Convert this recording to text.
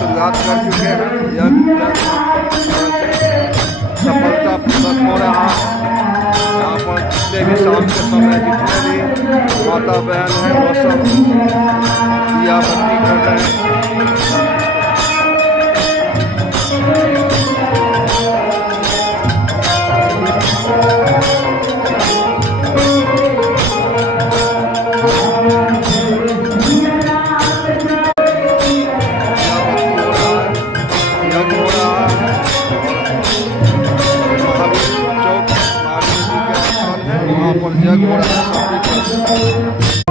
शुरुआत कर चुके हैं। यज्ञ सफलतापूर्वक हो रहा है। यहाँ पर जितने भी शाम के समय जितने भी माता बहन हैं वो सब दिया बत्ती कर रहे हैं। महावीर चौक महावीर जी के स्थान है, वहाँ पर यज्ञ हो रहा है।